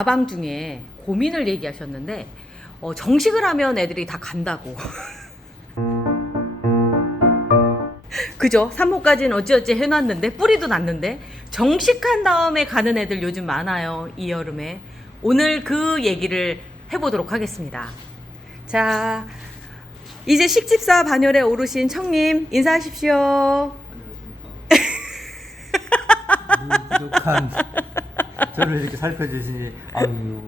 가방 중에 고민을 얘기하셨는데 정식을 하면 애들이 다 간다고. 그죠? 산모까지는 어찌어찌 해놨는데 뿌리도 났는데 정식한 다음에 가는 애들 요즘 많아요. 이 여름에. 오늘 그 얘기를 해보도록 하겠습니다. 자, 이제 식집사 반열에 오르신 청님 인사하십시오. 부족한 저를 이렇게 살펴주시니 아유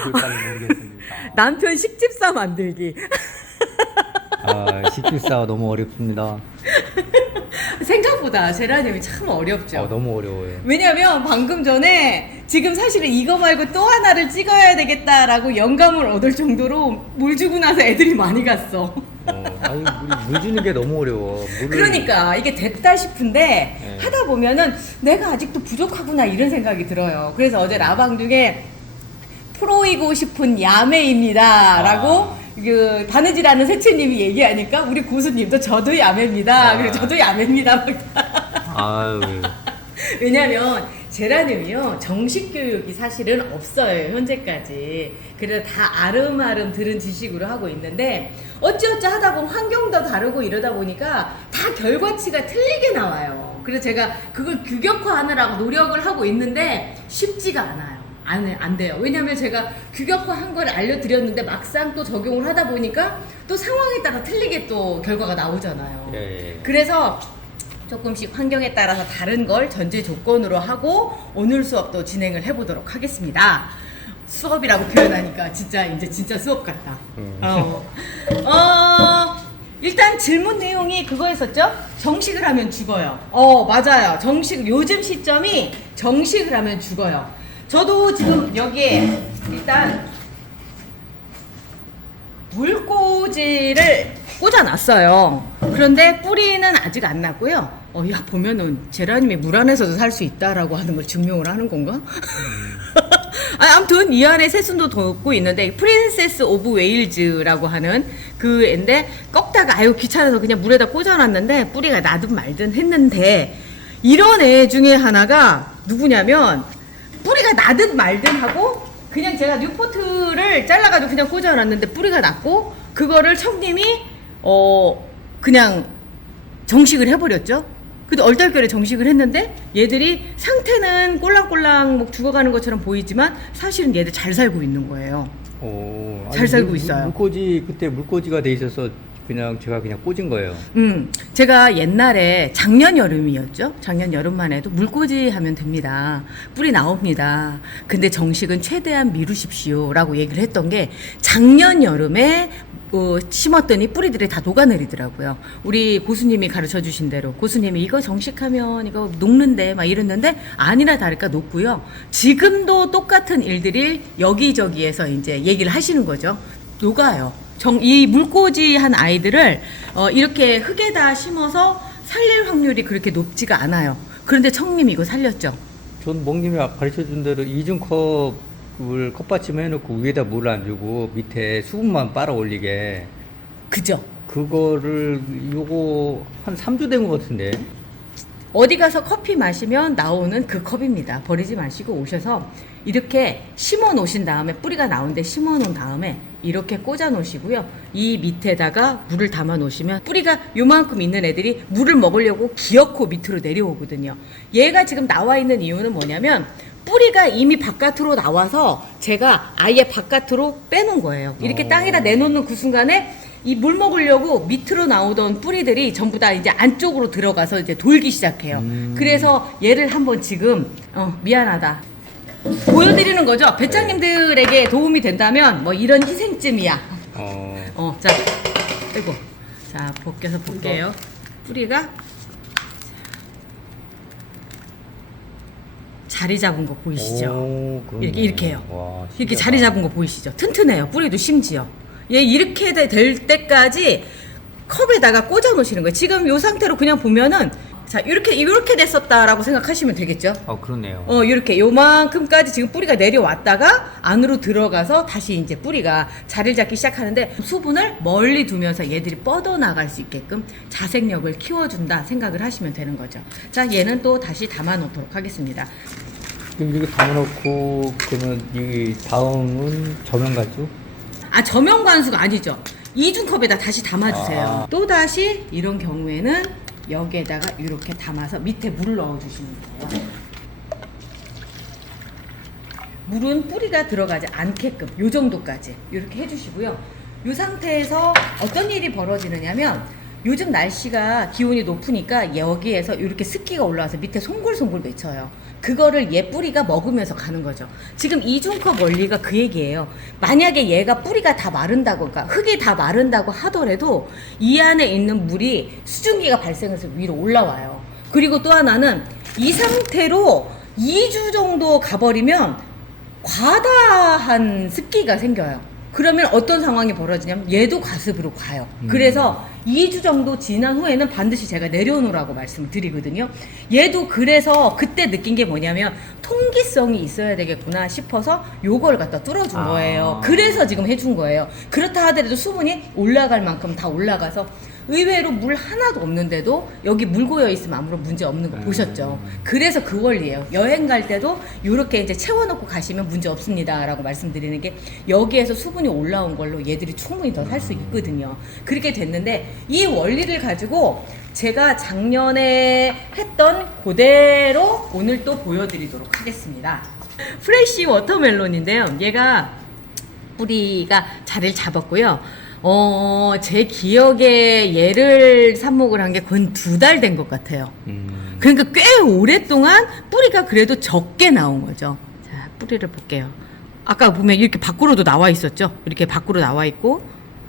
어떨까는 모르겠습니다. 남편 식집사 만들기. 식집사가 너무 어렵습니다. 생각보다 제라늄이 참 어렵죠. 너무 어려워요. 왜냐면 방금 전에 지금 사실은 이거 말고 또 하나를 찍어야 되겠다라고 영감을 얻을 정도로 물 주고 나서 애들이 많이 갔어. 물 주는 게 너무 어려워. 그러니까 이게 됐다 싶은데 네. 하다 보면은 내가 아직도 부족하구나 이런 생각이 들어요. 그래서 어제 라방 중에 프로이고 싶은 야매입니다 라고 그 바느질하는 세치님이 얘기하니까 우리 고수님도 저도 야매입니다. 그리고 저도 야매입니다. 아유. 왜냐면 제라늄이요 정식 교육이 사실은 없어요 현재까지. 그래서 다 아름아름 들은 지식으로 하고 있는데 어찌어찌 하다 보면 환경도 다르고 이러다 보니까 다 결과치가 틀리게 나와요. 그래서 제가 그걸 규격화하느라고 노력을 하고 있는데 쉽지가 않아요. 안 돼요. 왜냐면 제가 규격화한 걸 알려드렸는데 막상 또 적용을 하다 보니까 또 상황에 따라 틀리게 또 결과가 나오잖아요. 예. 그래서 조금씩 환경에 따라서 다른 걸 전제 조건으로 하고 오늘 수업도 진행을 해보도록 하겠습니다. 수업이라고 표현하니까 진짜 수업 같다. 일단 질문 내용이 그거였었죠? 정식을 하면 죽어요. 맞아요. 요즘 시점이 정식을 하면 죽어요. 저도 지금 여기에 일단 물꽂이를 꽂아놨어요. 그런데 뿌리는 아직 안 났고요. 야 보면은 제라늄이 물 안에서도 살 수 있다라고 하는 걸 증명을 하는 건가? 아무튼 이 안에 새순도 돋고 있는데 프린세스 오브 웨일즈라고 하는 그 애인데 꺾다가 아유 귀찮아서 그냥 물에다 꽂아놨는데 뿌리가 나든 말든 했는데 이런 애 중에 하나가 누구냐면 뿌리가 나든 말든 하고 그냥 제가 뉴포트를 잘라가지고 그냥 꽂아놨는데 뿌리가 났고 그거를 청님이 그냥 정식을 해버렸죠. 근데 얼떨결에 정식을 했는데 얘들이 상태는 꼴랑꼴랑 뭐 죽어가는 것처럼 보이지만 사실은 얘들 잘 살고 있는 거예요. 잘 살고 있어요. 물꽂이 그때 물꽂이가 돼 있어서 제가 그냥 꽂은 거예요. 제가 옛날에 작년 여름이었죠. 작년 여름만 해도 물꽂이 하면 됩니다. 뿌리 나옵니다. 근데 정식은 최대한 미루십시오라고 얘기를 했던 게 작년 여름에 심었더니 뿌리들이 다 녹아내리더라고요. 우리 고수님이 가르쳐 주신 대로 고수님이 이거 정식하면 이거 녹는데 막 이랬는데 아니나 다를까 녹고요. 지금도 똑같은 일들이 여기저기에서 이제 얘기를 하시는 거죠. 녹아요. 이 물꽂이 한 아이들을 이렇게 흙에다 심어서 살릴 확률이 그렇게 높지가 않아요. 그런데 청님이 이거 살렸죠. 전 멍님이 가르쳐준 대로 이중컵을 컵받침 해놓고 위에다 물을 안 주고 밑에 수분만 빨아 올리게. 그죠? 그거를 요거 한 3주 된 것 같은데. 어디 가서 커피 마시면 나오는 그 컵입니다. 버리지 마시고 오셔서 이렇게 심어 놓으신 다음에 뿌리가 나오는데 심어 놓은 다음에 이렇게 꽂아 놓으시고요. 이 밑에다가 물을 담아 놓으시면 뿌리가 요만큼 있는 애들이 물을 먹으려고 기어코 밑으로 내려오거든요. 얘가 지금 나와 있는 이유는 뭐냐면 뿌리가 이미 바깥으로 나와서 제가 아예 바깥으로 빼놓은 거예요. 이렇게 땅에다 내놓는 그 순간에 이 물 먹으려고 밑으로 나오던 뿌리들이 전부 다 이제 안쪽으로 들어가서 이제 돌기 시작해요. 그래서 얘를 한번 지금 미안하다 보여드리는 거죠. 배짱님들에게 도움이 된다면 뭐 이런 희생쯤이야. 자, 아이고, 자 벗겨서 볼게요. 뿌리가 자리 잡은 거 보이시죠? 이렇게 해요. 와, 이렇게 자리 잡은 거 보이시죠? 튼튼해요. 뿌리도 심지어. 얘 이렇게 될 때까지 컵에다가 꽂아 놓으시는 거예요. 지금 이 상태로 그냥 보면은 자 이렇게 됐었다라고 생각하시면 되겠죠? 그렇네요. 이렇게 요만큼까지 지금 뿌리가 내려왔다가 안으로 들어가서 다시 이제 뿌리가 자리를 잡기 시작하는데 수분을 멀리 두면서 얘들이 뻗어나갈 수 있게끔 자생력을 키워준다 생각을 하시면 되는 거죠. 자 얘는 또 다시 담아 놓도록 하겠습니다. 지금 이거 담아놓고 그러면 이 다음은 저면가죠? 아, 저면관수가 아니죠. 이중컵에다 다시 담아주세요. 아. 또 다시 이런 경우에는 여기에다가 이렇게 담아서 밑에 물을 넣어주시면 돼요. 물은 뿌리가 들어가지 않게끔 요 정도까지 이렇게 해주시고요. 이 상태에서 어떤 일이 벌어지느냐면 요즘 날씨가 기온이 높으니까 여기에서 이렇게 습기가 올라와서 밑에 송골송골 맺혀요. 그거를 얘 뿌리가 먹으면서 가는 거죠. 지금 이중컵 원리가 그 얘기예요. 만약에 얘가 뿌리가 다 마른다고, 그러니까 흙이 다 마른다고 하더라도 이 안에 있는 물이 수증기가 발생해서 위로 올라와요. 그리고 또 하나는 이 상태로 2주 정도 가버리면 과다한 습기가 생겨요. 그러면 어떤 상황이 벌어지냐면 얘도 과습으로 가요. 그래서 2주 정도 지난 후에는 반드시 제가 내려놓으라고 말씀을 드리거든요. 얘도 그래서 그때 느낀 게 뭐냐면 통기성이 있어야 되겠구나 싶어서 요걸 갖다 뚫어준 거예요. 그래서 지금 해준 거예요. 그렇다 하더라도 수분이 올라갈 만큼 다 올라가서 의외로 물 하나도 없는데도 여기 물 고여 있으면 아무런 문제 없는 거 보셨죠? 그래서 그 원리예요. 여행 갈 때도 이렇게 이제 채워놓고 가시면 문제 없습니다 라고 말씀드리는 게 여기에서 수분이 올라온 걸로 얘들이 충분히 더 살 수 있거든요. 그렇게 됐는데 이 원리를 가지고 제가 작년에 했던 그대로 오늘 또 보여드리도록 하겠습니다. 프레쉬 워터멜론인데요. 얘가 뿌리가 자리를 잡았고요. 제 기억에 얘를 삽목을 한 게 근 2달 된 것 같아요. 그러니까 꽤 오랫동안 뿌리가 그래도 적게 나온 거죠. 자, 뿌리를 볼게요. 아까 보면 이렇게 밖으로도 나와 있었죠? 이렇게 밖으로 나와 있고,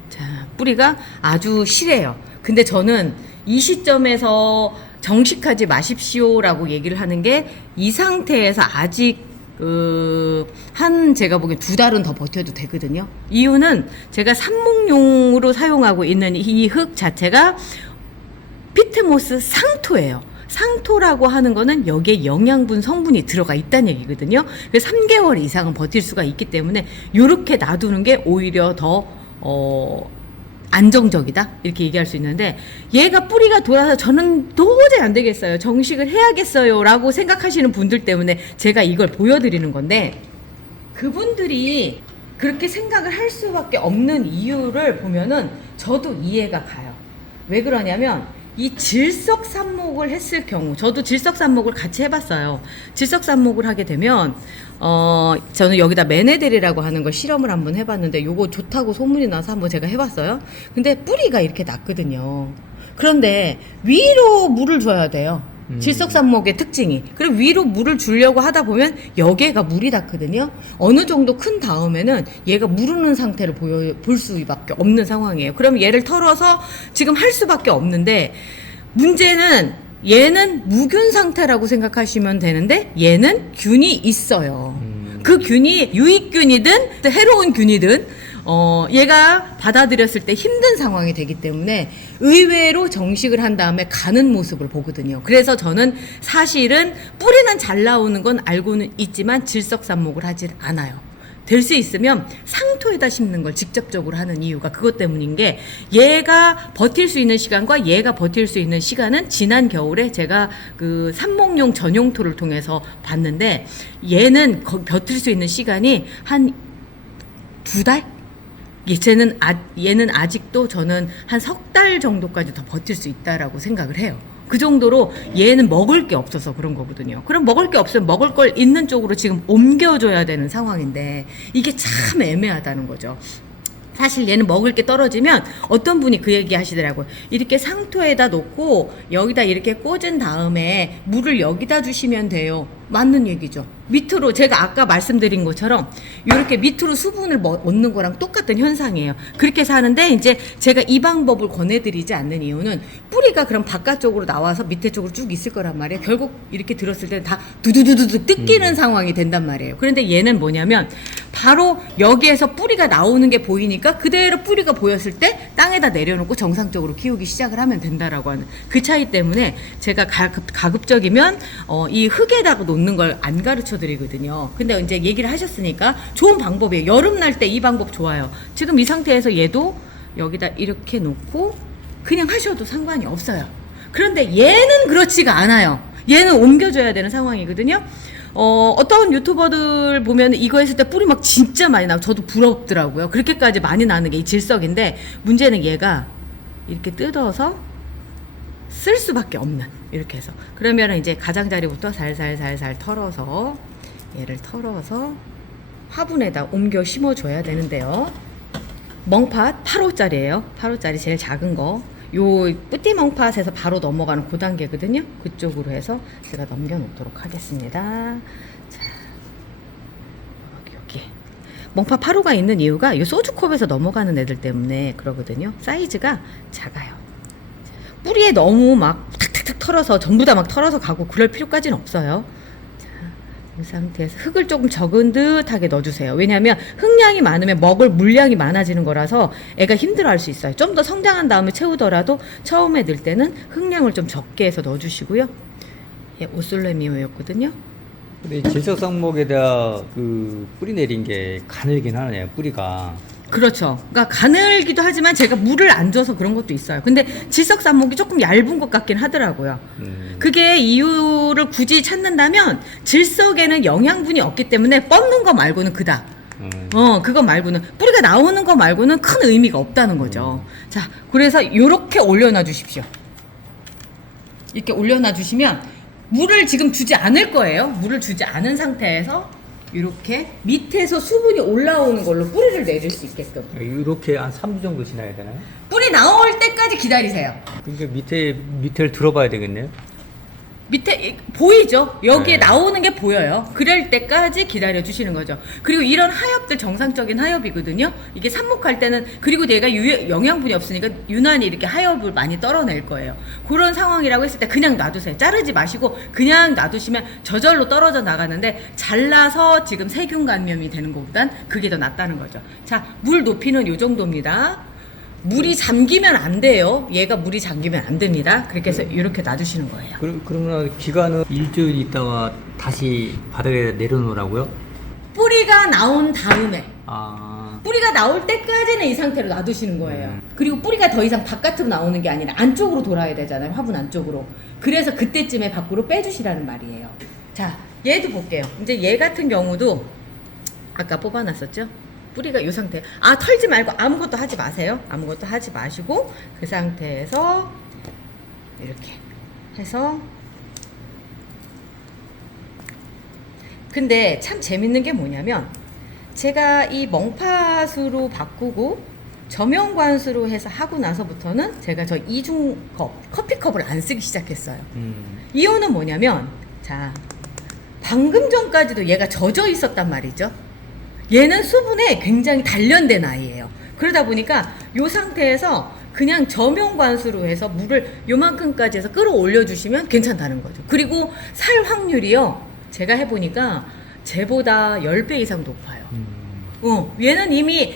자, 뿌리가 아주 실해요. 근데 저는 이 시점에서 정식하지 마십시오라고 얘기를 하는 게 이 상태에서 아직 제가 보기엔 2달은 더 버텨도 되거든요. 이유는 제가 삽목용으로 사용하고 있는 이 흙 자체가 피트모스 상토예요. 상토라고 하는 거는 여기에 영양분 성분이 들어가 있다는 얘기거든요. 그래서 3개월 이상은 버틸 수가 있기 때문에 이렇게 놔두는 게 오히려 더 안정적이다 이렇게 얘기할 수 있는데 얘가 뿌리가 돌아서 저는 도저히 안 되겠어요, 정식을 해야겠어요 라고 생각하시는 분들 때문에 제가 이걸 보여드리는 건데, 그분들이 그렇게 생각을 할 수밖에 없는 이유를 보면은 저도 이해가 가요. 왜 그러냐면 이 질석삽목을 했을 경우, 저도 질석삽목을 같이 해봤어요. 질석삽목을 하게 되면 저는 여기다 메네델이라고 하는 걸 실험을 한번 해봤는데 요거 좋다고 소문이 나서 한번 제가 해봤어요. 근데 뿌리가 이렇게 났거든요. 그런데 위로 물을 줘야 돼요. 질석삽목의 특징이. 그리고 위로 물을 주려고 하다 보면 여기가 물이 닿거든요. 어느 정도 큰 다음에는 얘가 무르는 상태를 볼 수밖에 없는 상황이에요. 그럼 얘를 털어서 지금 할 수밖에 없는데, 문제는 얘는 무균 상태라고 생각하시면 되는데 얘는 균이 있어요. 그 균이 유익균이든 해로운 균이든 얘가 받아들였을 때 힘든 상황이 되기 때문에 의외로 정식을 한 다음에 가는 모습을 보거든요. 그래서 저는 사실은 뿌리는 잘 나오는 건 알고는 있지만 질석삽목을 하질 않아요. 될 수 있으면 상토에다 심는 걸 직접적으로 하는 이유가 그것 때문인 게, 얘가 버틸 수 있는 시간과 얘가 버틸 수 있는 시간은 지난 겨울에 제가 그 삽목용 전용토를 통해서 봤는데 얘는 버틸 수 있는 시간이 한 2달? 얘는 아직도 저는 한 3달 정도까지 더 버틸 수 있다라고 생각을 해요. 그 정도로 얘는 먹을 게 없어서 그런 거거든요. 그럼 먹을 게 없으면 먹을 걸 있는 쪽으로 지금 옮겨줘야 되는 상황인데 이게 참 애매하다는 거죠. 사실 얘는 먹을 게 떨어지면 어떤 분이 그 얘기 하시더라고요. 이렇게 상토에다 놓고 여기다 이렇게 꽂은 다음에 물을 여기다 주시면 돼요. 맞는 얘기죠. 밑으로 제가 아까 말씀드린 것처럼 이렇게 밑으로 수분을 얻는 거랑 똑같은 현상이에요. 그렇게 해서 하는데 이제 제가 이 방법을 권해드리지 않는 이유는 뿌리가 그럼 바깥쪽으로 나와서 밑에 쪽으로 쭉 있을 거란 말이에요. 결국 이렇게 들었을 때는 다 두두두두두 뜯기는 상황이 된단 말이에요. 그런데 얘는 뭐냐면 바로 여기에서 뿌리가 나오는 게 보이니까 그대로 뿌리가 보였을 때 땅에다 내려놓고 정상적으로 키우기 시작을 하면 된다라고 하는 그 차이 때문에 제가 가급적이면 이 흙에다가 놓는 걸 안 가르쳐 드리거든요. 근데 이제 얘기를 하셨으니까 좋은 방법이에요. 여름 날 때 이 방법 좋아요. 지금 이 상태에서 얘도 여기다 이렇게 놓고 그냥 하셔도 상관이 없어요. 그런데 얘는 그렇지가 않아요. 얘는 옮겨줘야 되는 상황이거든요. 어떤 유튜버들 보면 이거 했을 때 뿌리 막 진짜 많이 나고 저도 부럽더라고요. 그렇게까지 많이 나는 게 이 질석인데 문제는 얘가 이렇게 뜯어서 쓸 수밖에 없는 이렇게 해서 그러면 이제 가장자리부터 살살살살 털어서 얘를 털어서 화분에다 옮겨 심어줘야 되는데요. 멍팥 8호짜리예요. 8호짜리 제일 작은 거. 요 뿌띠 멍팥에서 바로 넘어가는 그 단계거든요. 그쪽으로 해서 제가 넘겨놓도록 하겠습니다. 자, 여기 멍팥 8호가 있는 이유가 이 소주컵에서 넘어가는 애들 때문에 그러거든요. 사이즈가 작아요. 뿌리에 너무 막 탁탁탁 털어서 전부 다 막 털어서 가고 그럴 필요까지는 없어요. 이 상태에서 흙을 조금 적은 듯하게 넣어주세요. 왜냐하면 흙량이 많으면 먹을 물량이 많아지는 거라서 애가 힘들어할 수 있어요. 좀 더 성장한 다음에 채우더라도 처음에 넣을 때는 흙량을 좀 적게 해서 넣어주시고요. 예, 오솔레미오였거든요. 근데 이 질석상목에다 그 뿌리 내린 게 가늘긴 하네요. 뿌리가. 그렇죠. 그러니까 가늘기도 하지만 제가 물을 안 줘서 그런 것도 있어요. 근데 질석산목이 조금 얇은 것 같긴 하더라고요. 그게 이유를 굳이 찾는다면 질석에는 영양분이 없기 때문에 뻗는 거 말고는 그닥. 그거 말고는 뿌리가 나오는 거 말고는 큰 의미가 없다는 거죠. 자, 그래서 이렇게 올려놔 주십시오. 이렇게 올려놔 주시면 물을 지금 주지 않을 거예요. 물을 주지 않은 상태에서 이렇게 밑에서 수분이 올라오는 걸로 뿌리를 내릴 수 있게끔. 이렇게 한 3주 정도 지나야 되나요? 뿌리 나올 때까지 기다리세요. 그러니까 밑에를 들어봐야 되겠네요. 밑에 보이죠? 여기에 네. 나오는 게 보여요. 그럴 때까지 기다려 주시는 거죠. 그리고 이런 하엽들 정상적인 하엽이거든요. 이게 삽목할 때는 그리고 얘가 영양분이 없으니까 유난히 이렇게 하엽을 많이 떨어낼 거예요. 그런 상황이라고 했을 때 그냥 놔두세요. 자르지 마시고 그냥 놔두시면 저절로 떨어져 나가는데 잘라서 지금 세균 감염이 되는 것보단 그게 더 낫다는 거죠. 자, 물 높이는 요 정도입니다. 물이 잠기면 안 돼요. 얘가 물이 잠기면 안 됩니다. 그렇게 해서 이렇게 놔두시는 거예요. 그러면 기간은 일주일 있다가 다시 바닥에 내려놓으라고요? 뿌리가 나온 다음에 아, 뿌리가 나올 때까지는 이 상태로 놔두시는 거예요. 그리고 뿌리가 더 이상 바깥으로 나오는 게 아니라 안쪽으로 돌아야 되잖아요. 화분 안쪽으로. 그래서 그때쯤에 밖으로 빼주시라는 말이에요. 자, 얘도 볼게요. 이제 얘 같은 경우도 아까 뽑아놨었죠? 뿌리가 이 상태. 아, 털지 말고 아무것도 하지 마세요. 아무것도 하지 마시고 그 상태에서 이렇게 해서. 근데 참 재밌는 게 뭐냐면 제가 이 멍팥으로 바꾸고 저명관수로 해서 하고 나서부터는 제가 저 이중컵, 커피컵을 안 쓰기 시작했어요. 이유는 뭐냐면, 자, 방금 전까지도 얘가 젖어 있었단 말이죠. 얘는 수분에 굉장히 단련된 아이예요. 그러다 보니까 이 상태에서 그냥 저명관수로 해서 물을 요만큼까지 해서 끌어올려 주시면 괜찮다는 거죠. 그리고 살 확률이요, 제가 해보니까 쟤보다 10배 이상 높아요. 얘는 이미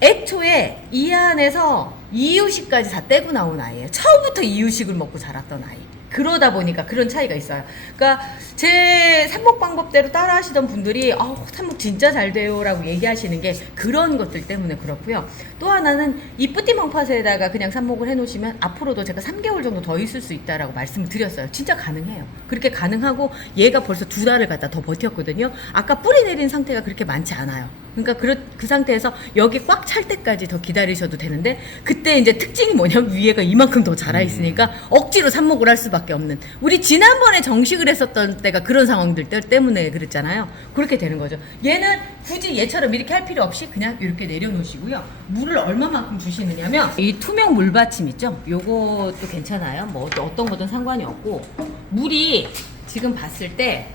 애초에 이 안에서 이유식까지 다 떼고 나온 아이예요. 처음부터 이유식을 먹고 자랐던 아이. 그러다 보니까 그런 차이가 있어요. 그러니까 제 삽목 방법대로 따라 하시던 분들이 삽목 진짜 잘 돼요 라고 얘기하시는 게 그런 것들 때문에 그렇고요. 또 하나는 이 뿌띠 멍팥에다가 그냥 삽목을 해 놓으시면 앞으로도 제가 3개월 정도 더 있을 수 있다라고 말씀을 드렸어요. 진짜 가능해요. 그렇게 가능하고 얘가 벌써 2달을 갖다 더 버텼거든요. 아까 뿌리 내린 상태가 그렇게 많지 않아요. 그러니까 그 상태에서 여기 꽉 찰 때까지 더 기다리셔도 되는데, 그때 이제 특징이 뭐냐면 위에가 이만큼 더 자라 있으니까 억지로 삽목을 할 수밖에 없는, 우리 지난번에 정식을 했었던 때가 그런 상황들 때문에 그랬잖아요. 그렇게 되는 거죠. 얘는 굳이 얘처럼 이렇게 할 필요 없이 그냥 이렇게 내려놓으시고요. 물을 얼마만큼 주시느냐면 이 투명 물받침 있죠? 요것도 괜찮아요. 뭐 어떤 거든 상관이 없고, 물이 지금 봤을 때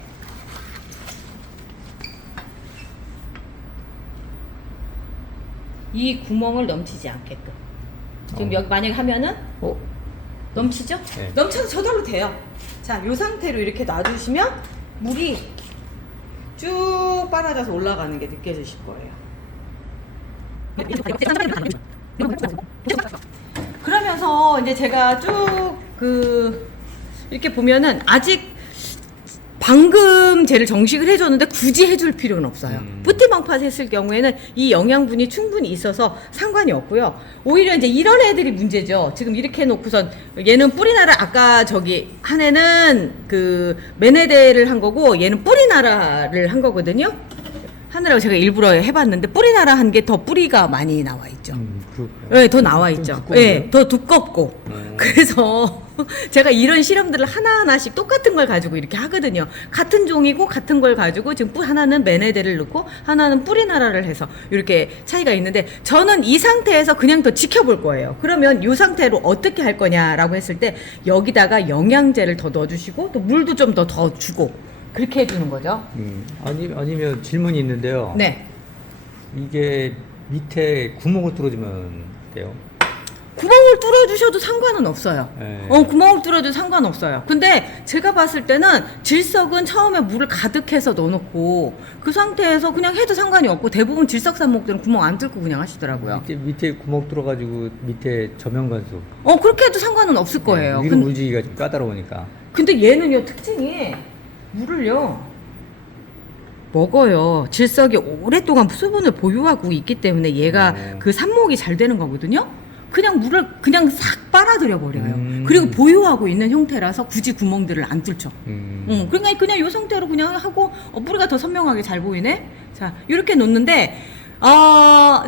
이 구멍을 넘치지 않게끔. 지금 여기 만약에 하면은 넘치죠? 네. 넘쳐도 저절로 돼요. 자, 요 상태로 이렇게 놔두시면 물이 쭉 빨아져서 올라가는 게 느껴지실 거예요. 그러면서 이제 제가 쭉 이렇게 보면은 아직 방금 쟤를 정식을 해줬는데 굳이 해줄 필요는 없어요. 뿌띠 방파제 했을 경우에는 이 영양분이 충분히 있어서 상관이 없고요. 오히려 이제 이런 애들이 문제죠. 지금 이렇게 해놓고선 얘는 뿌리나라, 아까 저기 한 애는 그 메네데를 한 거고 얘는 뿌리나라를 한 거거든요. 하느라고 제가 일부러 해봤는데 뿌리나라 한 게 더 뿌리가 많이 나와 있죠. 그렇고요. 네, 더 나와 있죠. 두꺼워요? 네, 더 두껍고. 그래서 제가 이런 실험들을 하나하나씩 똑같은 걸 가지고 이렇게 하거든요. 같은 종이고 같은 걸 가지고 지금 하나는 메네데를 넣고 하나는 뿌리나라를 해서 이렇게 차이가 있는데 저는 이 상태에서 그냥 더 지켜볼 거예요. 그러면 이 상태로 어떻게 할 거냐라고 했을 때 여기다가 영양제를 더 넣어주시고 또 물도 좀 더 주고 그렇게 해주는 거죠. 아니면 질문이 있는데요. 네. 이게 밑에 구멍을 뚫어주면 돼요? 구멍을 뚫어주셔도 상관은 없어요. 네. 구멍을 뚫어도 상관없어요. 근데 제가 봤을 때는 질석은 처음에 물을 가득해서 넣어놓고 그 상태에서 그냥 해도 상관이 없고 대부분 질석산목들은 구멍 안 뚫고 그냥 하시더라고요. 밑에 구멍 뚫어가지고 밑에 저면관수. 그렇게 해도 상관은 없을 거예요. 위로 물 주기가 좀 까다로우니까. 근데 얘는요, 특징이 물을요, 먹어요. 질석이 오랫동안 수분을 보유하고 있기 때문에 얘가 그 산목이 잘 되는 거거든요. 그냥 물을 그냥 싹 빨아들여 버려요. 그리고 보유하고 있는 형태라서 굳이 구멍들을 안 뚫죠. 그러니까 그냥 이 상태로 그냥 하고 뿌리가 더 선명하게 잘 보이네. 자, 이렇게 놓는데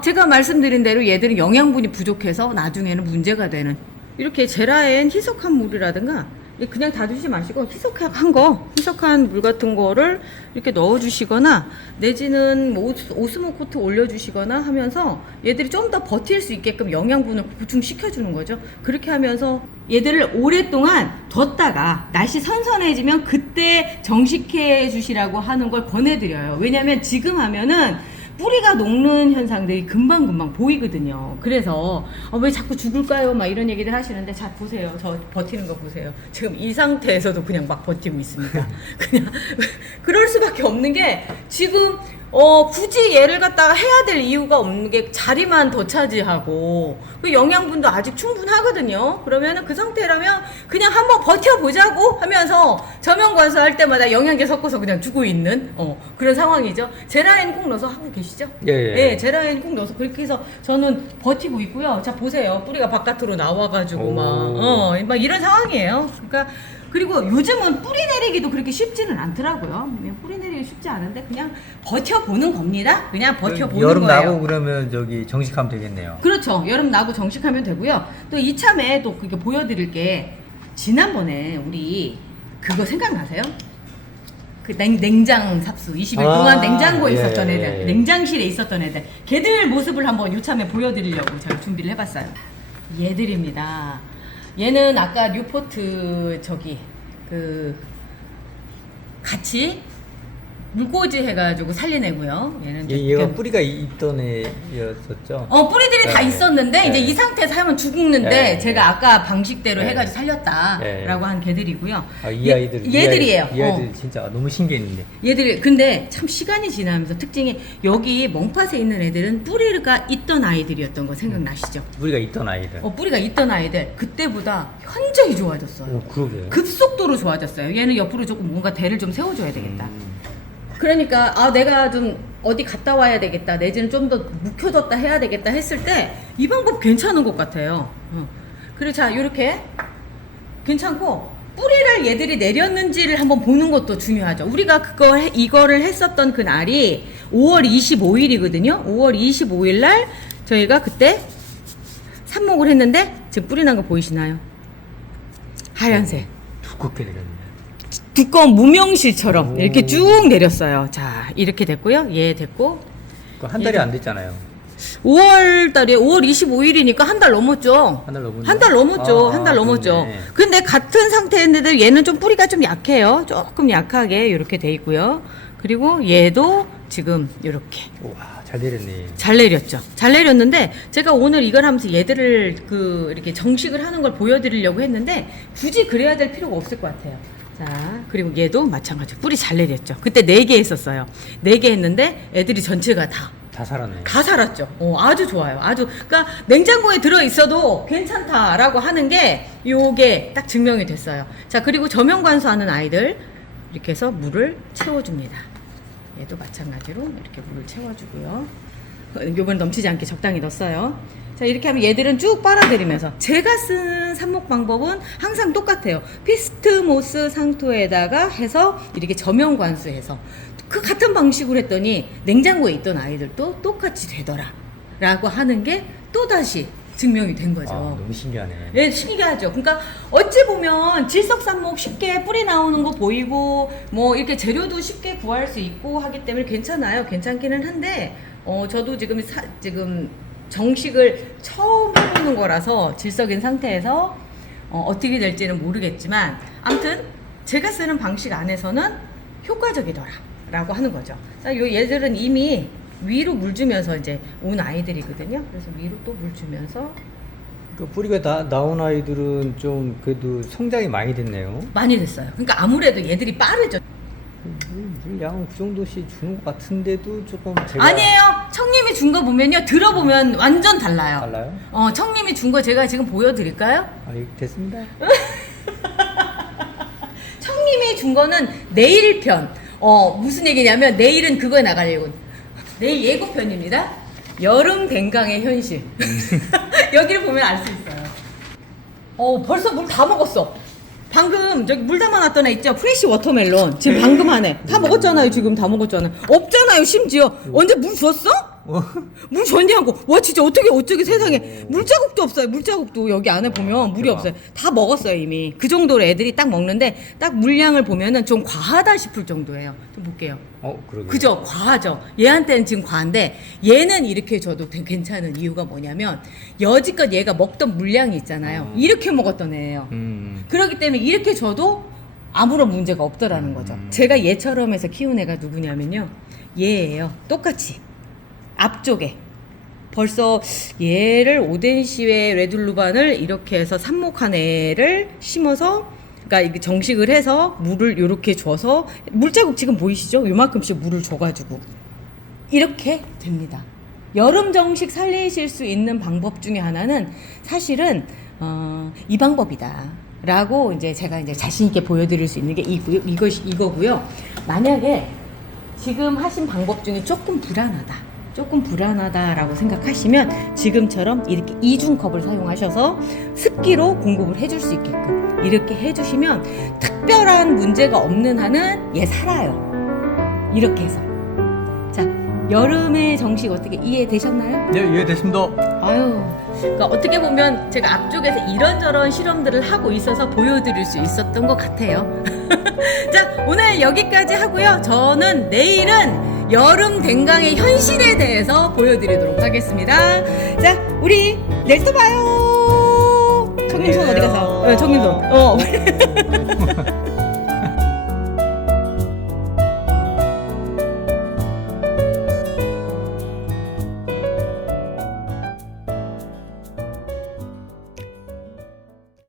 제가 말씀드린 대로 얘들은 영양분이 부족해서 나중에는 문제가 되는 이렇게 제라엔 희석한 물이라든가 그냥 다 주지 마시고 희석한 물 같은 거를 이렇게 넣어주시거나 내지는 뭐 오스모코트 올려주시거나 하면서 얘들이 좀 더 버틸 수 있게끔 영양분을 보충시켜주는 거죠. 그렇게 하면서 얘들을 오랫동안 뒀다가 날씨 선선해지면 그때 정식해 주시라고 하는 걸 권해드려요. 왜냐면 지금 하면은 뿌리가 녹는 현상들이 금방금방 보이거든요. 그래서 왜 자꾸 죽을까요? 막 이런 얘기들 하시는데 자 보세요. 저 버티는 거 보세요. 지금 이 상태에서도 그냥 막 버티고 있습니다. 그냥 그럴 수밖에 없는 게 지금 굳이 얘를 갖다가 해야 될 이유가 없는 게 자리만 더 차지하고 그 영양분도 아직 충분하거든요. 그러면은 그 상태라면 그냥 한번 버텨보자고 하면서 저면관수 할 때마다 영양제 섞어서 그냥 주고 있는 그런 상황이죠. 제라엔 꼭 넣어서 하고 계시죠? 예. 제라엔 꼭 넣어서 그렇게 해서 저는 버티고 있고요. 자 보세요. 뿌리가 바깥으로 나와가지고 막 이런 상황이에요. 그러니까 그리고 요즘은 뿌리 내리기도 그렇게 쉽지는 않더라고요. 뿌리 내리기 쉽지 않은데 그냥 버텨보는 겁니다. 그냥 버텨보는 여름 거예요. 나고 그러면 저기 정식하면 되겠네요. 그렇죠. 여름 나고 정식하면 되고요. 또 이참에 또 그게 보여드릴 게 지난번에 우리 그거 생각나세요? 그 냉장 삽수 20일 동안 냉장고에 있었던 애들, 냉장실에 있었던 애들, 걔들 모습을 한번 요참에 보여드리려고 제가 준비를 해봤어요. 얘들입니다. 얘는 아까 뉴포트 같이 물꽂이 해가지고 살린 애고요. 얘는 얘가 뿌리가 있던 애였었죠. 뿌리들이 다 있었는데 이제 이 상태에서 하면 죽는데 제가 아까 방식대로 네. 해가지고 살렸다라고 한 개들이고요. 이 아이들 얘들이에요. 이 아이들 진짜 너무 신기했는데. 얘들이 근데 참 시간이 지나면서 특징이 여기 멍팟에 있는 애들은 뿌리가 있던 아이들이었던 거 생각나시죠? 뿌리가 있던 아이들. 뿌리가 있던 아이들 그때보다 현저히 좋아졌어요. 그러게요. 급속도로 좋아졌어요. 얘는 옆으로 조금 뭔가 대를 좀 세워줘야 되겠다. 그러니까 내가 좀 어디 갔다 와야 되겠다 내지는 좀 더 묵혀뒀다 해야 되겠다 했을 때 이 방법 괜찮은 것 같아요. 그리고 자 이렇게 괜찮고 뿌리를 얘들이 내렸는지를 한번 보는 것도 중요하죠. 우리가 이거를 했었던 그 날이 5월 25일이거든요 5월 25일 날 저희가 그때 삽목을 했는데 지금 뿌리 난 거 보이시나요? 하얀색 두껍게 내렸네. 두꺼운 무명실처럼 이렇게 쭉 내렸어요. 자 이렇게 됐고요. 얘 됐고 한 달이 안 됐잖아요. 5월 달에 5월 25일이니까 한 달 넘었죠. 한 달 넘었네. 한 달 넘었죠. 한 달 넘었죠. 그러네. 근데 같은 상태인데도 얘는 좀 뿌리가 좀 약해요. 조금 약하게 이렇게 돼 있고요. 그리고 얘도 지금 이렇게 와, 잘 내렸네. 잘 내렸죠. 잘 내렸는데 제가 오늘 이걸 하면서 얘들을 이렇게 정식을 하는 걸 보여드리려고 했는데 굳이 그래야 될 필요가 없을 것 같아요. 자, 그리고 얘도 마찬가지로 뿌리 잘 내렸죠. 그때 4개 했었어요. 4개 했는데 애들이 전체가 다 살았네. 다 살았죠. 아주 좋아요. 그러니까 냉장고에 들어 있어도 괜찮다라고 하는 게 요게 딱 증명이 됐어요. 자, 그리고 저면관수하는 아이들 이렇게 해서 물을 채워줍니다. 얘도 마찬가지로 이렇게 물을 채워주고요. 요번에 넘치지 않게 적당히 넣었어요. 자, 이렇게 하면 얘들은 쭉 빨아들이면서 제가 쓰는 삽목 방법은 항상 똑같아요. 피스트모스 상토에다가 해서 이렇게 저면 관수해서 그 같은 방식으로 했더니 냉장고에 있던 아이들도 똑같이 되더라 라고 하는 게 또다시 증명이 된 거죠. 너무 신기하네. 예, 신기하죠. 그러니까 어찌 보면 질석삽목 쉽게 뿌리 나오는 거 보이고 뭐 이렇게 재료도 쉽게 구할 수 있고 하기 때문에 괜찮아요. 괜찮기는 한데 저도 지금 정식을 처음 해보는 거라서 질석인 상태에서 어떻게 될지는 모르겠지만 아무튼 제가 쓰는 방식 안에서는 효과적이더라 라고 하는 거죠. 자, 요 얘들은 이미 위로 물 주면서 이제 온 아이들이거든요. 그래서 위로 또 물 주면서 그 뿌리가 나온 아이들은 좀 그래도 성장이 많이 됐네요. 많이 됐어요. 그러니까 아무래도 얘들이 빠르죠. 물량은 그 정도씩 주는 것 같은데도 조금 제가 아니에요. 청님이 준 거 보면요. 들어보면 완전 달라요. 달라요? 청님이 준 거 제가 지금 보여드릴까요? 됐습니다. 청님이 준 거는 내일 편. 무슨 얘기냐면 내일은 그거에 나가려고. 내일 예고편입니다. 여름 댕강의 현실. 여기를 보면 알 수 있어요. 벌써 물 다 먹었어. 방금 저기 물 담아놨던 애 있죠? 프레시 워터멜론. 지금 방금 하네. 다 먹었잖아요. 지금 다 먹었잖아요. 없잖아요. 심지어. 언제 물 줬어? 물 줬냐고. 와 진짜 어떻게 세상에 물자국도 없어요. 물자국도 여기 안에 보면 물이 대박. 없어요. 다 먹었어요 이미. 그 정도로 애들이 딱 먹는데 딱 물량을 보면은 좀 과하다 싶을 정도예요. 좀 볼게요. 그러게요. 그죠? 과하죠. 얘한테는 지금 과한데 얘는 이렇게 줘도 괜찮은 이유가 뭐냐면 여지껏 얘가 먹던 물량이 있잖아요. 이렇게 먹었던 애예요. 그렇기 때문에 이렇게 줘도 아무런 문제가 없더라는 거죠. 제가 얘처럼 해서 키운 애가 누구냐면요. 얘예요. 똑같이 앞쪽에 벌써 얘를 오덴시웨 레둘루반을 이렇게 해서 삽목한 애를 심어서 그러니까 이게 정식을 해서 물을 이렇게 줘서 물자국 지금 보이시죠? 요만큼씩 물을 줘가지고 이렇게 됩니다. 여름 정식 살리실 수 있는 방법 중에 하나는 사실은 이 방법이다. 라고 이제 제가 이제 자신 있게 보여드릴 수 있는 게 이거고요. 만약에 지금 하신 방법 중에 조금 불안하다라고 생각하시면 지금처럼 이렇게 이중컵을 사용하셔서 습기로 공급을 해줄 수 있게끔 이렇게 해주시면 특별한 문제가 없는 한은 얘 살아요. 이렇게 해서 자 여름의 정식 어떻게 이해되셨나요? 네, 이해됐습니다. 아유, 그러니까 어떻게 보면 제가 앞쪽에서 이런저런 실험들을 하고 있어서 보여드릴 수 있었던 것 같아요. 자, 오늘 여기까지 하고요. 저는 내일은 여름 댕강의 현실에 대해서 보여드리도록 하겠습니다. 자, 우리 내일 또 봐요. 청님 손 어디 가서? 청님 손.